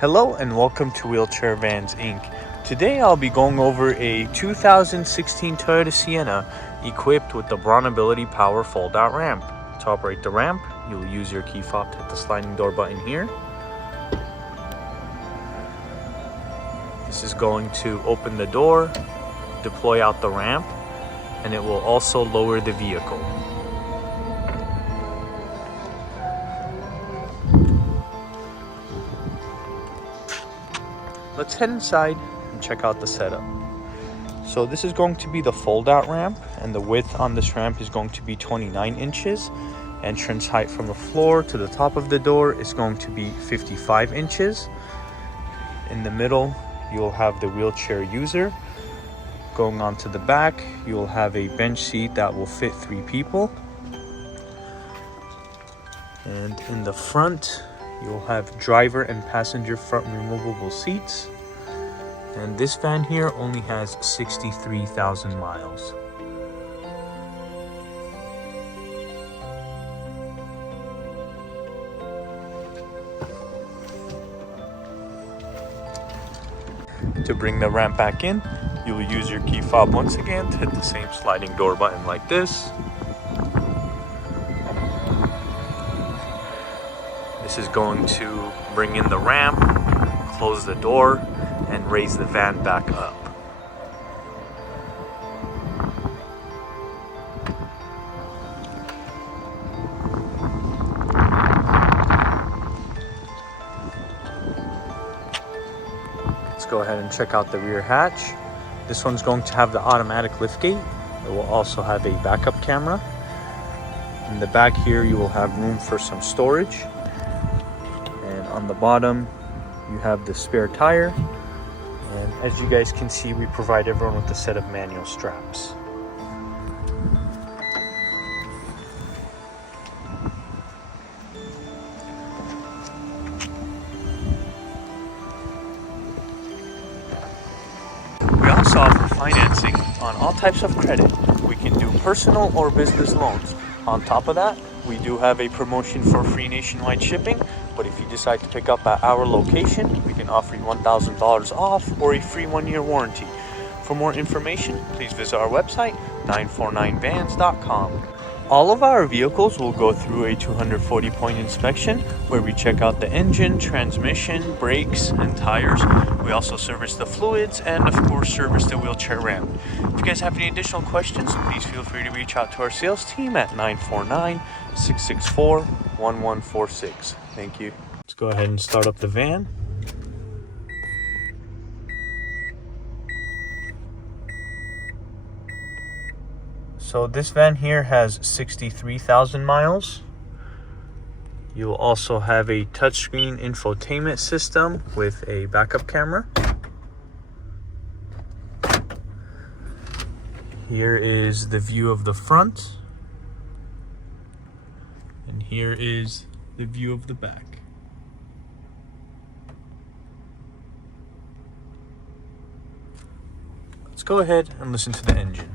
Hello and welcome to Wheelchair Vans Inc. Today I'll be going over a 2016 Toyota Sienna equipped with the BraunAbility power fold-out ramp. To operate the ramp, you'll use your key fob to hit the sliding door button here. This is going to open the door, deploy out the ramp, and it will also lower the vehicle. Let's head inside and check out the setup. So this is going to be the fold-out ramp, and the width on this ramp is going to be 29 inches. Entrance height from the floor to the top of the door is going to be 55 inches. In the middle, you'll have the wheelchair user. Going on to the back, you'll have a bench seat that will fit 3 people. And in the front, you'll have driver and passenger front removable seats. And this van here only has 63,000 miles. To bring the ramp back in, you'll use your key fob once again to hit the same sliding door button like this. This is going to bring in the ramp, close the door, and raise the van back up. Let's go ahead and check out the rear hatch. This one's going to have the automatic liftgate. It will also have a backup camera. In the back here, you will have room for some storage. On the bottom, you have the spare tire, and as you guys can see, we provide everyone with a set of manual straps. We also offer financing on all types of credit. We can do personal or business loans. On top of that, we do have a promotion for free nationwide shipping, but if you decide to pick up at our location, we can offer you $1,000 off or a free 1-year warranty. For more information, please visit our website, 949vans.com. All of our vehicles will go through a 240-point inspection where we check out the engine, transmission, brakes, and tires. We also service the fluids and, of course, service the wheelchair ramp. If you guys have any additional questions, please feel free to reach out to our sales team at 949-664-1146. Thank you. Let's go ahead and start up the van. So this van here has 63,000 miles. You'll also have a touchscreen infotainment system with a backup camera. Here is the view of the front. And here is the view of the back. Let's go ahead and listen to the engine.